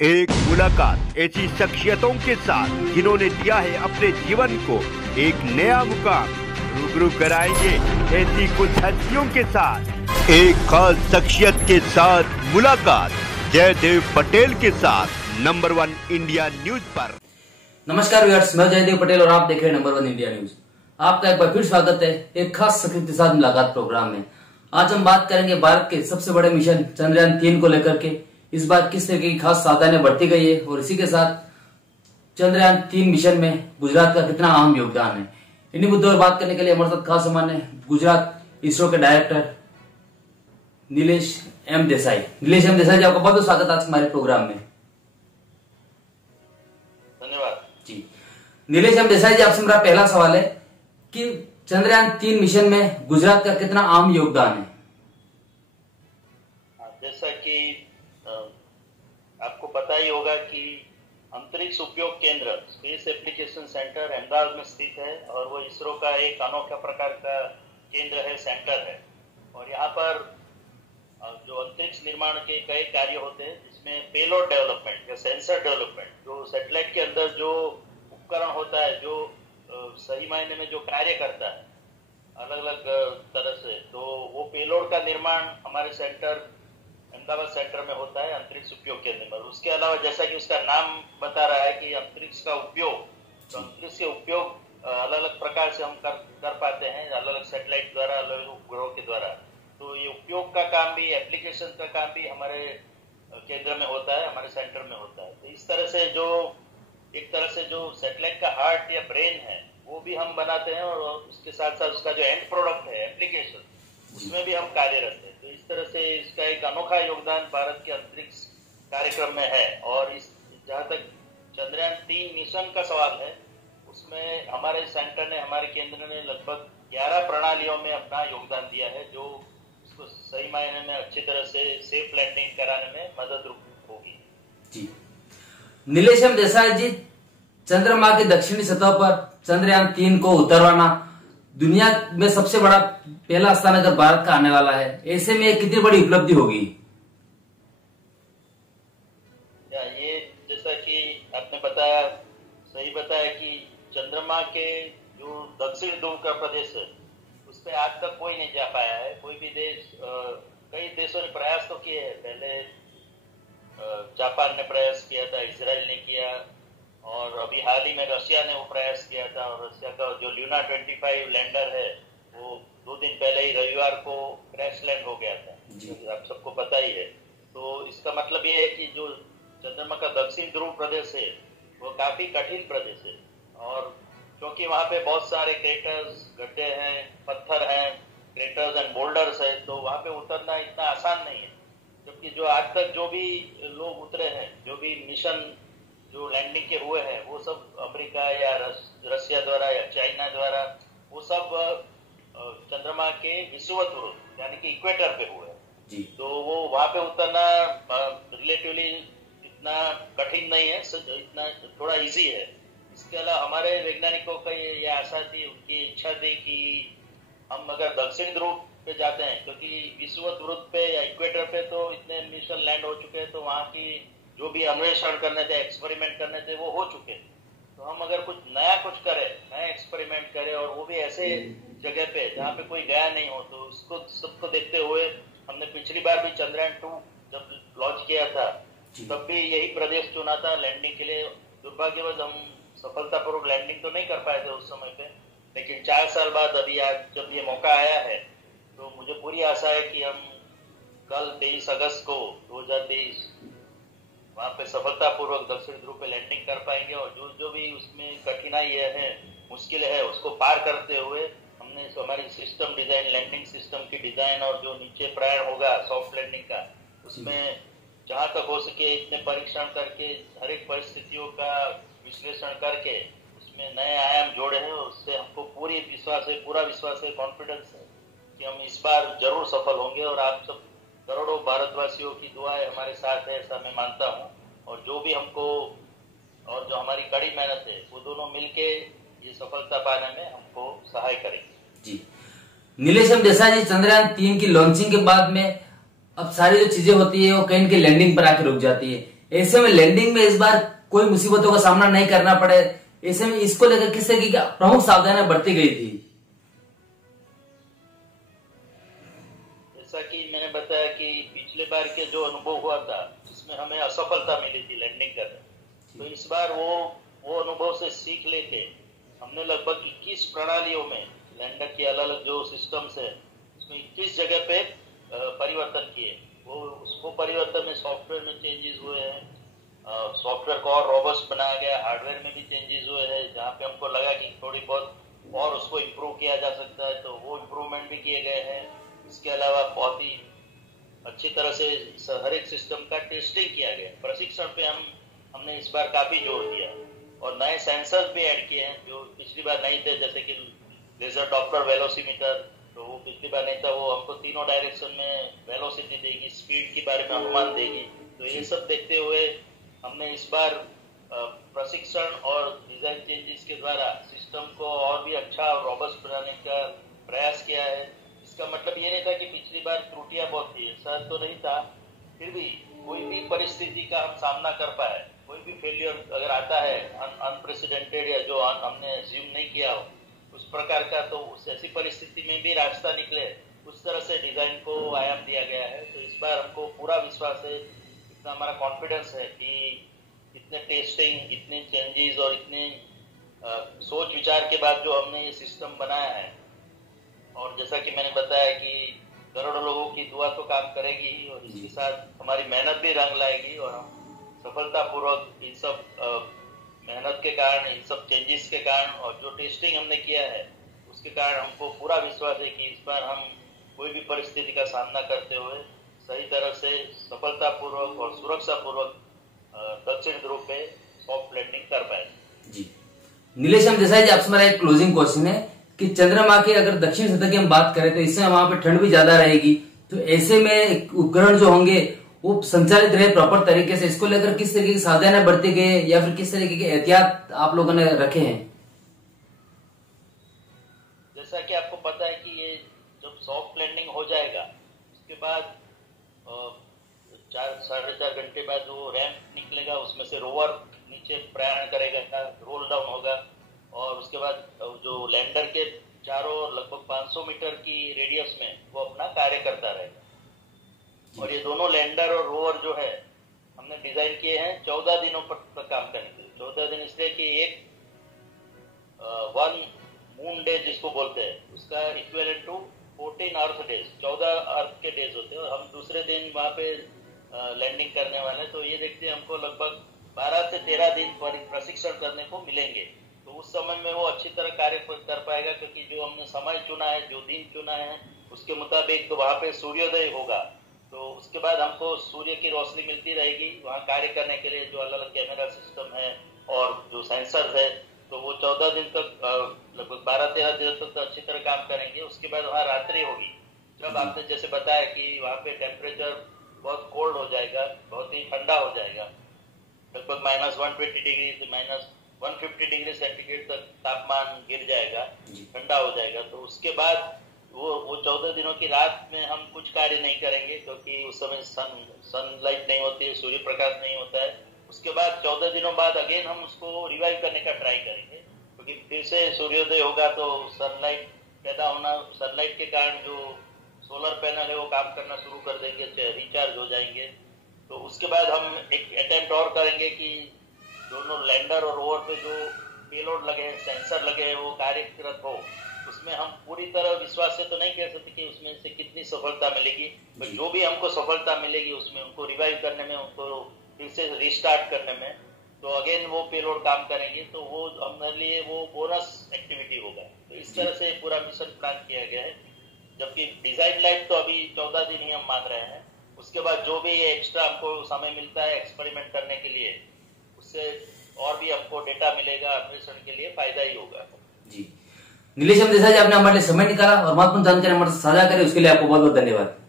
एक मुलाकात ऐसी शख्सियतों के साथ जिन्होंने दिया है अपने जीवन को एक नया मुकाम। रूबरू कराएंगे ऐसी कुछ हस्तियों के साथ एक खास शख्सियत के साथ मुलाकात जयदेव पटेल के साथ नंबर 1 इंडिया न्यूज पर। नमस्कार व्यूअर्स, मैं जयदेव पटेल और आप देख रहे हैं नंबर 1 इंडिया न्यूज। आपका एक बार फिर स्वागत है एक खास शख्सियत के साथ मुलाकात प्रोग्राम में। आज हम बात करेंगे भारत के सबसे बड़े मिशन चंद्रयान 3 को लेकर के इस बार किस तरह की खास सावधानियां बरती गई है और इसी के साथ चंद्रयान 3 मिशन में गुजरात का कितना अहम योगदान है। इन्हीं मुद्दों पर बात करने के लिए हमारे साथ खास मेहमान है गुजरात इसरो के director Nilesh M Desai. Nilesh M Desai ji, आपका बहुत बहुत स्वागत आज हमारे प्रोग्राम में। धन्यवाद जी। नीलेश एम देसाई जी, आपसे मेरा पहला सवाल है कि चंद्रयान 3 मिशन में गुजरात का कितना अहम योगदान है। जैसा कि आपको पता ही होगा कि अंतरिक्ष उपयोग केंद्र स्पेस एप्लीकेशन सेंटर अहमदाबाद में स्थित है और वो इसरो का एक अनोखा प्रकार का केंद्र है, सेंटर है। और यहाँ पर जो अंतरिक्ष निर्माण के कई कार्य होते हैं जिसमें पेलोड डेवलपमेंट या सेंसर डेवलपमेंट, जो सैटेलाइट के अंदर जो उपकरण होता है जो सही मायने में जो कार्य करता है अलग अलग तरह से, तो वो पेलोड का निर्माण हमारे सेंटर अहमदाबाद सेंटर में होता है अंतरिक्ष उपयोग केंद्र में। उसके अलावा जैसा कि उसका नाम बता रहा है कि अंतरिक्ष का उपयोग, तो अंतरिक्ष के उपयोग अलग अलग प्रकार से हम कर पाते हैं, अलग अलग सैटेलाइट द्वारा, अलग अलग उपग्रहों के द्वारा। तो ये उपयोग का काम भी, एप्लीकेशन का काम भी हमारे केंद्र में होता है, हमारे सेंटर में होता है। तो इस तरह से जो एक तरह से जो सैटेलाइट का हार्ट या ब्रेन है वो भी हम बनाते हैं और उसके साथ साथ उसका जो एंड प्रोडक्ट है एप्लीकेशन, उसमें भी हम कार्यरत हैं। तो इस तरह से इसका एक अनोखा योगदान भारत के अंतरिक्ष कार्यक्रम में है। और इस जहाँ तक चंद्रयान 3 मिशन का सवाल है, उसमें हमारे सेंटर ने, हमारे केंद्र ने लगभग 11 प्रणालियों में अपना योगदान दिया है जो उसको सही मायने में अच्छी तरह से सेफ लैंडिंग कराने में मदद होगी। जी। नीलेश एम देसाई जी, चंद्रमा की दक्षिणी सतह पर चंद्रयान 3 को उतरवाना दुनिया में सबसे बड़ा पहला स्थान अगर भारत का आने वाला है, ऐसे में कितनी बड़ी उपलब्धि होगी। ये जैसा कि आपने बताया, सही बताया कि चंद्रमा के जो दक्षिण ध्रुव का प्रदेश है उस पर आज तक कोई नहीं जा पाया है। कोई भी देश, कई देशों ने प्रयास तो किए हैं। पहले जापान ने प्रयास किया था, इजराइल ने किया और अभी हाल ही में रशिया ने वो प्रयास किया था। और रशिया का जो ल्यूना 25 लैंडर है वो 2 दिन पहले ही रविवार को क्रैश लैंड हो गया था, आप सबको पता ही है। तो इसका मतलब ये है कि जो चंद्रमा का दक्षिण ध्रुव प्रदेश है वो काफी कठिन प्रदेश है और क्योंकि वहाँ पे बहुत सारे क्रेटर्स, गड्ढे हैं, पत्थर हैं, क्रेटर्स एंड बोल्डर्स है, तो वहाँ पे उतरना इतना आसान नहीं है। जबकि जो आज तक जो भी लोग उतरे हैं, जो भी मिशन जो लैंडिंग के हुए हैं, वो सब अमेरिका या रशिया द्वारा या चाइना द्वारा, वो सब चंद्रमा के विषुवत ध्रुव यानी कि इक्वेटर पे हुए हैं। तो वो वहाँ पे उतरना रिलेटिवली इतना कठिन नहीं है, इतना थोड़ा इजी है। इसके अलावा हमारे वैज्ञानिकों का ये आशा थी, उनकी इच्छा थी कि हम अगर दक्षिण ध्रुव पे जाते हैं, क्योंकि विषुवत ध्रुव पे या इक्वेटर पे तो इतने मिशन लैंड हो चुके हैं, तो वहाँ की जो भी अन्वेषण करने थे, एक्सपेरिमेंट करने थे, वो हो चुके। तो हम अगर कुछ नया करें, नया एक्सपेरिमेंट करें और वो भी ऐसे जगह पे जहाँ पे कोई गया नहीं हो, तो उसको सबको देखते हुए हमने पिछली बार भी चंद्रयान 2 जब लॉन्च किया था तब भी यही प्रदेश चुना था लैंडिंग के लिए। दुर्भाग्यवश हम सफलतापूर्वक लैंडिंग तो नहीं कर पाए थे उस समय पे, लेकिन 4 साल बाद अभी आज जब ये मौका आया है तो मुझे पूरी आशा है कि हम कल 23 अगस्त को 2023 वहाँ पे सफलतापूर्वक दक्षिण ध्रुव पे लैंडिंग कर पाएंगे। और जो भी उसमें कठिनाई है, मुश्किल है, उसको पार करते हुए हमने हमारी सिस्टम डिजाइन, लैंडिंग सिस्टम की डिजाइन और जो नीचे प्रयाण होगा सॉफ्ट लैंडिंग का, उसमें जहाँ तक हो सके इतने परीक्षण करके, हर एक परिस्थितियों का विश्लेषण करके उसमें नए आयाम जोड़े हैं। उससे हमको पूरा विश्वास है, कॉन्फिडेंस है कि हम इस बार जरूर सफल होंगे। और आप सब करोड़ों भारतवासियों की दुआएं हमारे साथ है, ऐसा मैं मानता हूँ। और जो भी हमको और जो हमारी कड़ी मेहनत है, वो दोनों मिलके ये सफलता पाने में हमको सहाय करेंगे। जी। नीलेश एम देसाई जी, चंद्रयान 3 की लॉन्चिंग के बाद में अब सारी जो चीजें होती है वो कहीं की लैंडिंग पर आके रुक जाती है। ऐसे में लैंडिंग में इस बार कोई मुसीबतों का सामना नहीं करना पड़े, ऐसे में इसको लेकर किस तरह की प्रमुख सावधानियां बरती गई थी? जैसा कि मैंने बताया कि पिछले बार के जो अनुभव हुआ था जिसमें हमें असफलता मिली थी लैंडिंग करने, तो इस बार वो अनुभव से सीख लेके हमने लगभग 21 प्रणालियों में लैंडर की अलग अलग जो सिस्टम्स है उसमें 21 जगह पे परिवर्तन किए। वो उसको परिवर्तन में सॉफ्टवेयर में चेंजेस हुए हैं, सॉफ्टवेयर को और रोबस्ट बनाया गया, हार्डवेयर में भी चेंजेस हुए हैं, जहाँ पे हमको लगा कि थोड़ी बहुत और उसको इम्प्रूव किया जा सकता है तो वो इम्प्रूवमेंट भी किए गए हैं। इसके अलावा बहुत ही अच्छी तरह से हर एक सिस्टम का टेस्टिंग किया गया। प्रशिक्षण पे हमने इस बार काफी जोर दिया और नए सेंसर्स भी ऐड किए हैं जो पिछली बार नहीं थे, जैसे कि लेजर डॉपलर वेलोसीमीटर, तो वो पिछली बार नहीं था। वो हमको तीनों डायरेक्शन में वेलोसिटी देगी, स्पीड के बारे में अनुमान देगी। तो ये सब देखते हुए हमने इस बार प्रशिक्षण और डिजाइन चेंजेस के द्वारा सिस्टम को और भी अच्छा और रोबस्ट बनाने का प्रयास किया है। इसका मतलब ये नहीं था कि पिछली बार त्रुटियां बहुत थी, ऐसा तो नहीं था, फिर भी कोई भी परिस्थिति का हम सामना कर पाए। कोई भी फेलियर अगर आता है अनप्रेसिडेंटेड या जो हमने अज्यूम नहीं किया हो उस प्रकार का, तो उस ऐसी परिस्थिति में भी रास्ता निकले, उस तरह से डिजाइन को आयाम दिया गया है। तो इस बार हमको पूरा विश्वास है, इतना हमारा कॉन्फिडेंस है कि इतने टेस्टिंग, इतने चेंजेस और इतने सोच विचार के बाद जो हमने ये सिस्टम बनाया है, और जैसा कि मैंने बताया कि करोड़ों लोगों की दुआ तो काम करेगी ही और इसके साथ हमारी मेहनत भी रंग लाएगी और हम सफलतापूर्वक इन सब मेहनत के कारण, इन सब चेंजेस के कारण और जो टेस्टिंग हमने किया है उसके कारण हमको पूरा विश्वास है कि इस बार हम कोई भी परिस्थिति का सामना करते हुए सही तरह से सफलतापूर्वक और सुरक्षापूर्वक दक्षिण ध्रुव पे सॉफ्ट लैंडिंग कर पाए। जी नीलेश, हम जैसा जी आपसे मेरा एक क्लोजिंग क्वेश्चन है कि चंद्रमा के अगर दक्षिण सतह की हम बात करें तो इससे वहां पे ठंड भी ज्यादा रहेगी, तो ऐसे में उपकरण जो होंगे वो संचालित रहे प्रॉपर तरीके से, इसको लेकर किस तरीके की सावधानियां बरती गई या फिर किस तरीके के एहतियात आप लोगों ने रखे हैं? जैसा कि आपको पता है कि ये जब सॉफ्ट लैंडिंग हो जाएगा उसके बाद 4-4.5 घंटे बाद वो रैंप निकलेगा, उसमें से रोवर नीचे प्रयाण करेगा, रोल डाउन होगा और उसके बाद जो लैंडर के चारों लगभग 500 मीटर की रेडियस में वो अपना कार्य करता रहेगा। और ये दोनों लैंडर और रोवर जो है हमने डिजाइन किए हैं 14 दिनों पर काम करने के लिए। 14 दिन इसलिए कि एक 1 मून डे जिसको बोलते हैं उसका इक्विवेलेंट टू 14 अर्थ डेज, 14 अर्थ के डेज होते हैं और हम दूसरे दिन वहां पे लैंडिंग करने वाले हैं। तो ये देखते हैं हमको लगभग 12 से 13 दिन प्रशिक्षण करने को मिलेंगे। तो उस समय में वो अच्छी तरह कार्य कर पाएगा, क्योंकि जो हमने समय चुना है, जो दिन चुना है उसके मुताबिक तो वहां पे सूर्योदय होगा, तो उसके बाद हमको सूर्य की रोशनी मिलती रहेगी वहां कार्य करने के लिए। जो अलग अलग कैमरा सिस्टम है और जो सेंसर है, तो वो 14 दिन तक लगभग 12-13 दिन तक तो अच्छी तरह काम करेंगे। उसके बाद वहां रात्रि होगी, जब आपने जैसे बताया कि वहां पे टेम्परेचर बहुत कोल्ड हो जाएगा, बहुत ही ठंडा हो जाएगा, लगभग -120 डिग्री से -150 डिग्री सेंटीग्रेड तक तापमान गिर जाएगा, ठंडा हो जाएगा। तो उसके बाद वो 14 दिनों की रात में हम कुछ कार्य नहीं करेंगे, क्योंकि उस समय सनलाइट नहीं होती है, सूर्य प्रकाश नहीं होता है। उसके बाद 14 दिनों बाद अगेन हम उसको रिवाइव करने का ट्राई करेंगे, क्योंकि फिर से सूर्योदय होगा तो सनलाइट पैदा होना, सनलाइट के कारण जो सोलर पैनल है वो काम करना शुरू कर देंगे, रिचार्ज हो जाएंगे। तो उसके बाद हम एक अटेम्प्ट और करेंगे कि दोनों लैंडर और रोवर पे जो पेलोड लगे हैं, सेंसर लगे हैं, वो कार्यरत हो। उसमें हम पूरी तरह विश्वास से तो नहीं कह सकते कि उसमें से कितनी सफलता मिलेगी, पर जो भी हमको सफलता मिलेगी उसमें उनको रिवाइव करने में, उनको फिर से रिस्टार्ट करने में, तो अगेन वो पेलोड काम करेंगे, तो वो हमारे लिए वो बोनस एक्टिविटी होगा। तो इस तरह से पूरा मिशन प्लान किया गया है। जबकि डिजाइन लाइफ तो अभी 14 दिन ही हम मान रहे हैं, उसके बाद जो भी एक्स्ट्रा हमको समय मिलता है एक्सपेरिमेंट करने के लिए, उससे और भी हमको डेटा मिलेगा, अन्वेषण के लिए फायदा ही होगा। जी नीलेश, हम जैसा आपने हमारे लिए समय निकाला और महत्वपूर्ण जानकारी हमारे साझा करें, उसके लिए आपको बहुत बहुत धन्यवाद।